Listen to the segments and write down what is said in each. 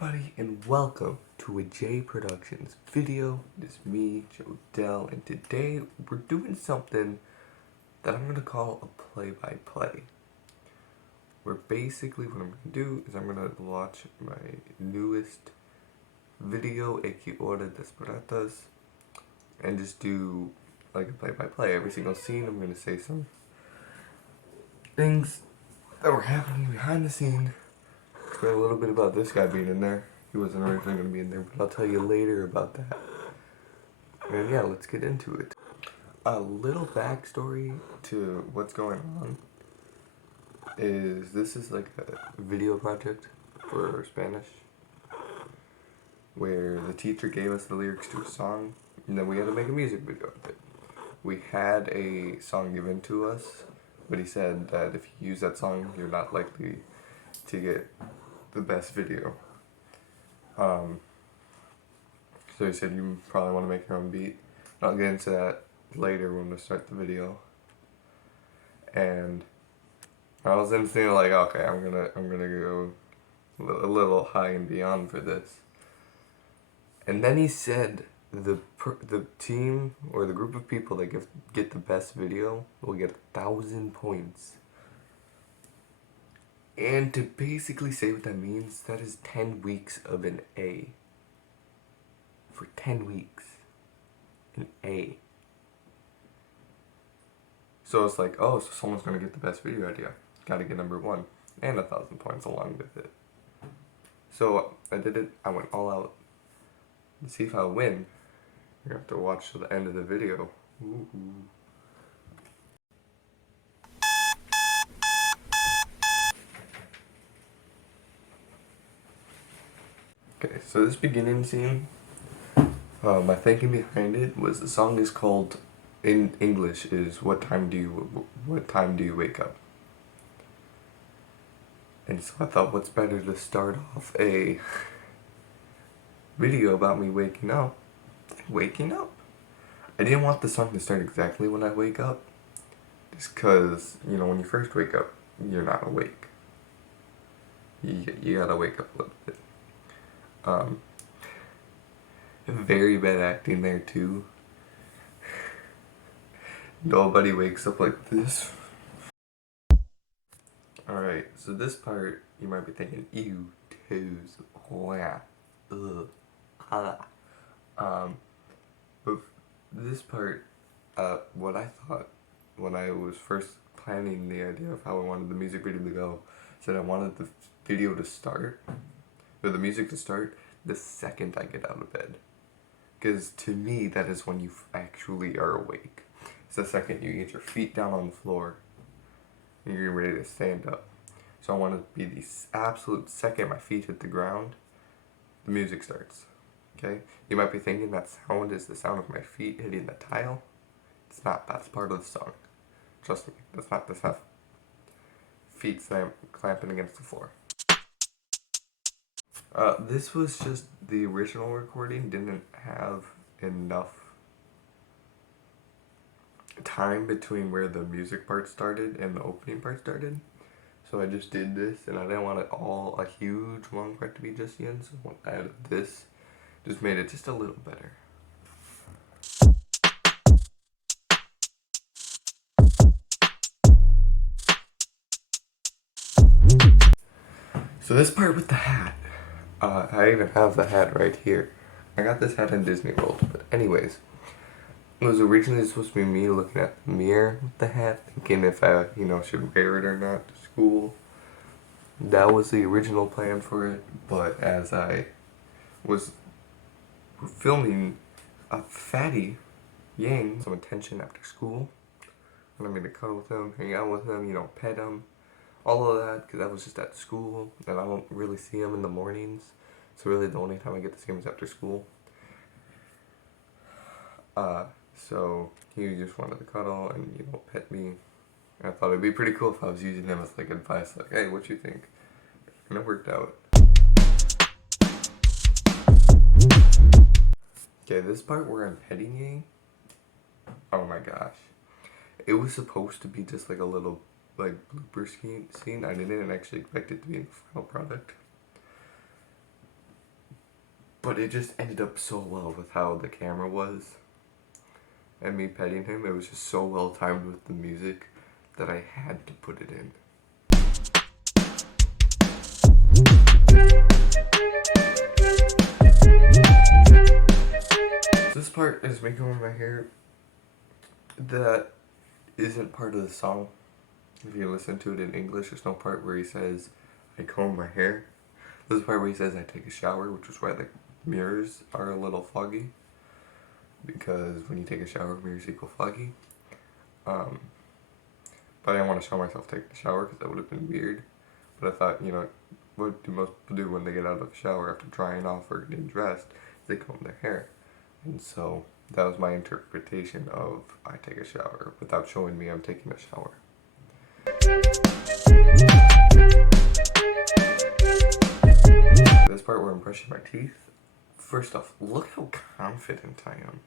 everybody, and welcome to a J Productions video. It's me, Joe Dell, and today we're doing something that I'm gonna call a play-by-play. Where basically what I'm gonna do is I'm gonna watch my newest video, hora desperatas, and just do like a play-by-play. Every single scene, I'm gonna say some things that were happening behind the scene. A little bit about this guy being in there. He wasn't originally going to be in there, but I'll tell you later about that. And yeah, let's get into it. A little backstory to what's going on is this is like a video project for Spanish where the teacher gave us the lyrics to a song and then we had to make a music video of it. We had a song given to us, but he said that if you use that song, you're not likely to get the best video. So he said you probably want to make your own beat. I'll get into that later when we start the video. And I was thinking like, okay, I'm gonna go a little high and beyond for this. And then he said the team or the group of people that get the best video will get 1,000 points. And to basically say what that means, that is 10 weeks of an A. For 10 weeks. An A. So it's like, oh, so someone's gonna get the best video idea. Gotta get number 1. And 1,000 points along with it. So I did it, I went all out. To see if I win, you have to watch to the end of the video. Ooh. Okay, so this beginning scene, my thinking behind it was the song is called, in English, is what time do you wake up? And so I thought, what's better to start off a video about me waking up than waking up? I didn't want the song to start exactly when I wake up, just because, you know, when you first wake up, you're not awake. You gotta wake up a little bit. Very bad acting there too. Nobody wakes up like this. Alright, so this part, you might be thinking, ew, toes, wow, ugh, ah. But this part, what I thought when I was first planning the idea of how I wanted the music video to go, said I wanted the video to start, or the music to start, the second I get out of bed. Because to me, that is when you actually are awake. It's the second you get your feet down on the floor and you're ready to stand up. So I want it to be the absolute second my feet hit the ground, the music starts. Okay? You might be thinking that sound is the sound of my feet hitting the tile. It's not. That's part of the song. Trust me. That's not the sound. Feet clamping against the floor. This was just the original recording didn't have enough time between where the music part started and the opening part started. So I just did this, and I didn't want it all a huge long part to be just in, so I added this. Just made it just a little better. So this part with the hat. I even have the hat right here. I got this hat in Disney World, but anyways. It was originally supposed to be me looking at the mirror with the hat, thinking if I, should wear it or not to school. That was the original plan for it, but as I was filming a fatty Yang some attention after school, wanted me to cuddle with him, hang out with him, pet him, all of that, because I was just at school, and I don't really see him in the mornings, so really the only time I get to see him is after school. So he just wanted to cuddle and, pet me. I thought it'd be pretty cool if I was using him as, like, advice, like, hey, what you think? And it worked out. Okay, this part where I'm petting Yang, oh my gosh. It was supposed to be just, like, a little, like, blooper scene. I didn't actually expect it to be in the final product. But it just ended up so well with how the camera was and me petting him. It was just so well timed with the music that I had to put it in. This part is me combing my hair. That isn't part of the song. If you listen to it in English, there's no part where he says, I comb my hair. There's a part where he says, I take a shower, which is why the mirrors are a little foggy. Because when you take a shower, mirrors equal foggy. But I didn't want to show myself taking a shower because that would have been weird. But I thought, you know, what do most people do when they get out of the shower after drying off or getting dressed? They comb their hair. And so that was my interpretation of I take a shower without showing me I'm taking a shower. This part where I'm brushing my teeth. First off, look how confident I am.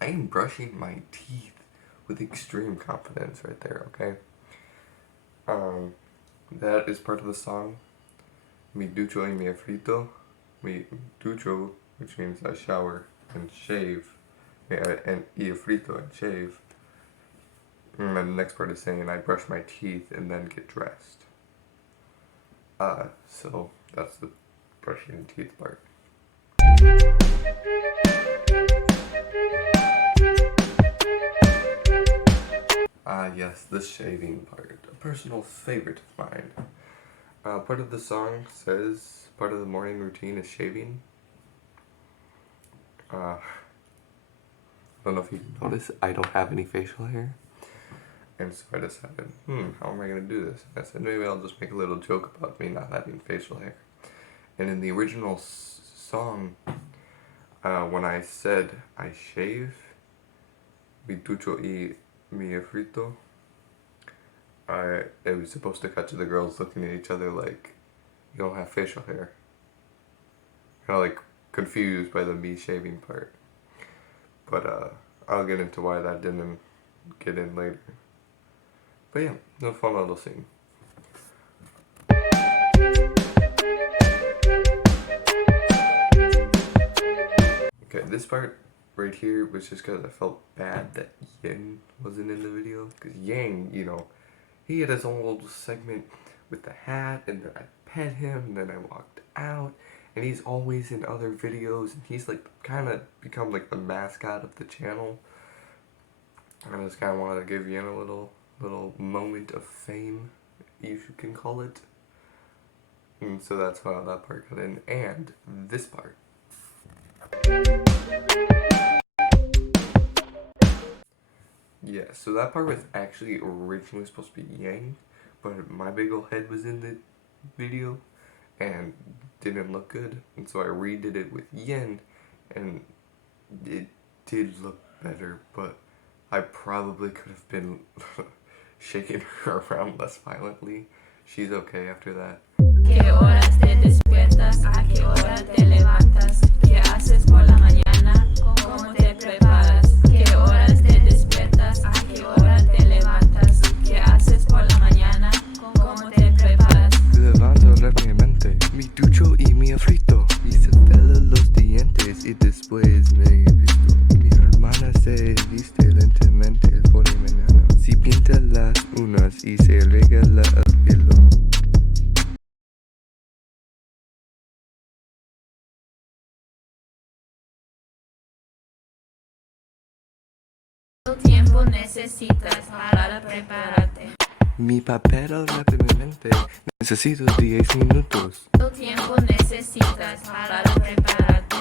I am brushing my teeth with extreme confidence right there, okay? That is part of the song. Mi ducho y mi frito. Mi ducho, which means I shower and shave. And y frito and shave. And then the next part is saying I brush my teeth and then get dressed. So that's the brushing teeth part. Yes, the shaving part. A personal favorite of mine. Part of the song says part of the morning routine is shaving. I don't know if you notice, I don't have any facial hair. And so I decided, how am I going to do this? And I said, maybe I'll just make a little joke about me not having facial hair. And in the original song, when I said I shave, mi ducho y mi frito, it was supposed to cut to the girls looking at each other like, you don't have facial hair. Kind of like confused by the me shaving part. But I'll get into why that didn't get in later. But yeah, no fun little scene. Okay, this part right here was just because I felt bad that Yang wasn't in the video. Because Yang, you know, he had his own little segment with the hat, and then I pet him, and then I walked out. And he's always in other videos, and he's like kind of become like the mascot of the channel. I just kind of wanted to give Yang a little moment of fame, you can call it. And so that's how that part got in, and this part. Yeah, so that part was actually originally supposed to be Yang, but my big ol' head was in the video and didn't look good, and so I redid it with Yen, and it did look better, but I probably could have been shaking her around less violently. She's okay after that. ¿Qué horas te despiertas? ¿A qué hora te levantas? ¿Qué haces por la mañana? ¿Cómo te preparas? ¿Qué horas te despiertas? ¿A qué hora te levantas? ¿Qué haces por la mañana? ¿Cómo te preparas? Levanto rápidamente, mi ducho y mi frito, y se pela los dientes y después me visto. Mi hermana se viste lentamente por la mañana, si pinta las uñas y se regala el pelo. ¿Cuánto tiempo necesitas para prepararte? Mi papel rápidamente, necesito 10 minutos. ¿Cuánto tiempo necesitas para prepararte?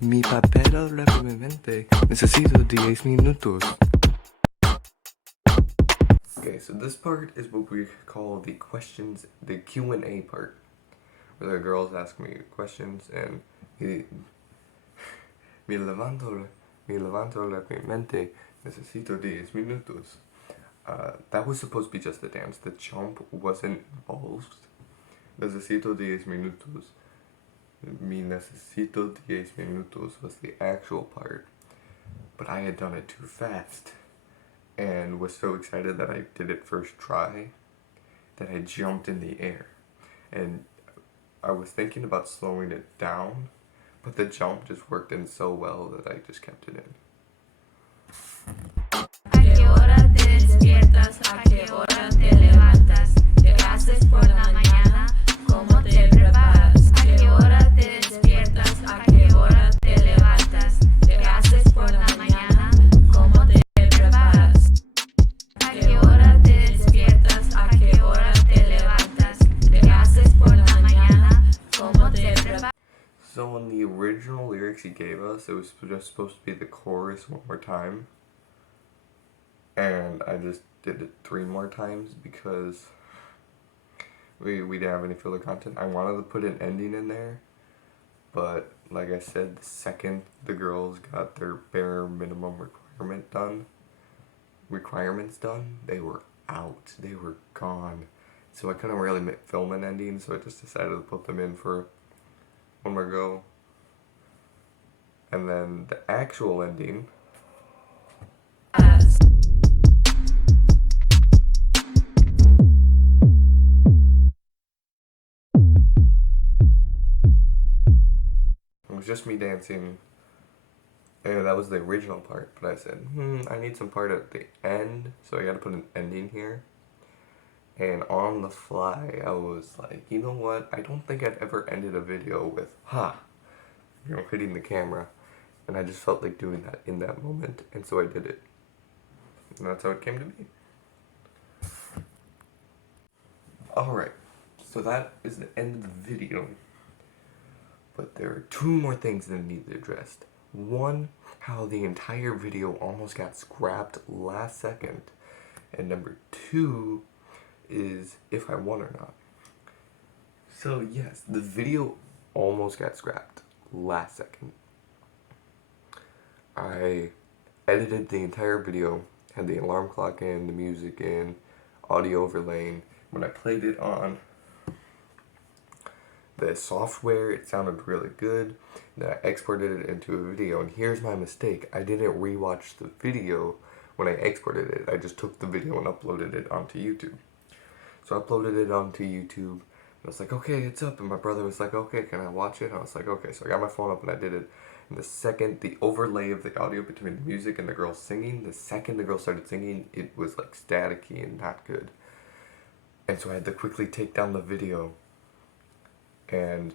Mi papel rápidamente, necesito 10 minutos. Okay, so this part is what we call the questions, the Q&A part, where the girls ask me questions, and mi levanto rápidamente, necesito 10 minutos. That was supposed to be just the dance. The jump wasn't involved. Necesito 10 minutos. Mi necesito 10 minutos was the actual part. But I had done it too fast. And was so excited that I did it first try that I jumped in the air. And I was thinking about slowing it down, but the jump just worked in so well that I just kept it in. ¿A qué hora te despiertas? ¿A qué hora te levantas? ¿Qué haces por la mañana? ¿Cómo te preparas? ¿A qué hora te despiertas? ¿A qué hora te levantas? ¿Qué haces por la mañana? ¿Cómo te preparas? ¿A qué hora te despiertas? ¿A qué hora te levantas? ¿Qué haces por la mañana? ¿Cómo te preparas? So on the original lyrics he gave us, it was just supposed to be the chorus one more time. And I just did it 3 more times because we didn't have any filler content. I wanted to put an ending in there, but like I said, the second the girls got their bare minimum requirements done, they were out. They were gone. So I couldn't really film an ending, so I just decided to put them in for one more go. And then the actual ending, it was just me dancing, and that was the original part, but I said, I need some part at the end, so I gotta put an ending here. And on the fly, I was like, you know what, I don't think I've ever ended a video with, hitting the camera, and I just felt like doing that in that moment, and so I did it. And that's how it came to be. Alright, so that is the end of the video. But there are 2 more things that need to be addressed. One, how the entire video almost got scrapped last second. And number 2 is if I won or not. So yes, the video almost got scrapped last second. I edited the entire video, had the alarm clock in, the music in, audio overlaying. When I played it on the software, it sounded really good. Then I exported it into a video, and here's my mistake. I didn't rewatch the video when I exported it. I just took the video and uploaded it onto YouTube. So I uploaded it onto YouTube, and I was like, okay, it's up. And my brother was like, okay, can I watch it? And I was like, okay. So I got my phone up and I did it. And the second the overlay of the audio between the music and the girls singing, the second the girls started singing, it was like staticky and not good. And so I had to quickly take down the video and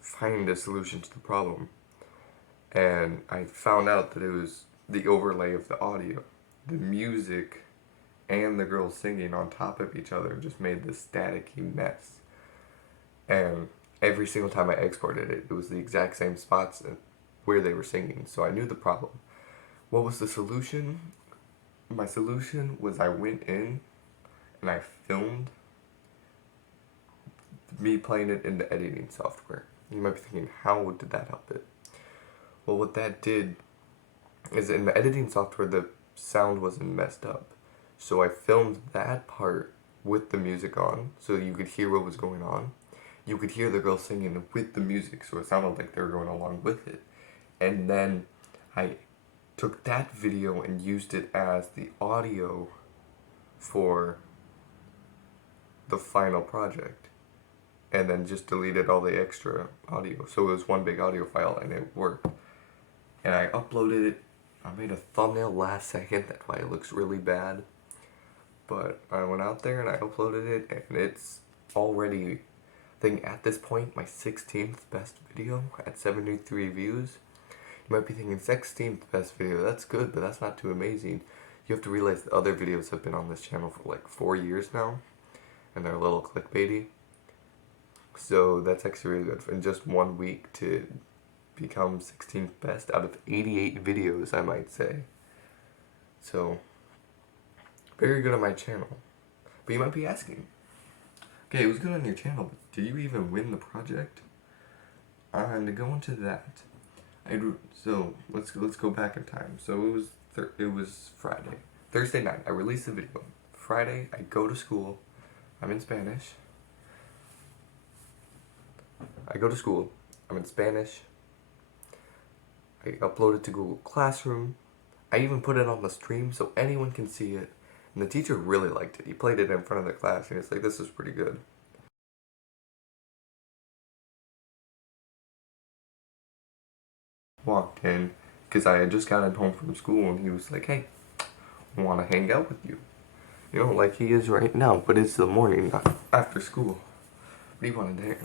find a solution to the problem. And I found out that it was the overlay of the audio. The music and the girls singing on top of each other just made this staticky mess. And every single time I exported it, it was the exact same spots where they were singing. So I knew the problem. What was the solution? My solution was I went in and I filmed me playing it in the editing software. You might be thinking, how did that help it? Well, what that did is in the editing software, the sound wasn't messed up. So I filmed that part with the music on, so you could hear what was going on. You could hear the girls singing with the music, so it sounded like they were going along with it. And then I took that video and used it as the audio for the final project. And then just deleted all the extra audio. So it was one big audio file and it worked. And I uploaded it. I made a thumbnail last second, that's why it looks really bad. But I went out there and I uploaded it, and it's already, I think at this point, my 16th best video at 73 views. You might be thinking 16th best video, that's good, but that's not too amazing. You have to realize the other videos have been on this channel for like 4 years now, and they're a little clickbaity. So that's actually really good. In just 1 week to become 16th best out of 88 videos, I might say. So, very good on my channel. But you might be asking, okay, it was good on your channel, but did you even win the project? And to go into that, so let's go back in time. So it was Friday, Thursday night. I released the video. Friday, I go to school. I'm in Spanish. I go to school. I'm in Spanish. I upload it to Google Classroom. I even put it on the stream so anyone can see it. And the teacher really liked it. He played it in front of the class and he's like, this is pretty good. walked in because I had just gotten home from school, and he was like, "Hey, I want to hang out with you." You know, like he is right now, but it's the morning after school. What do you want to do?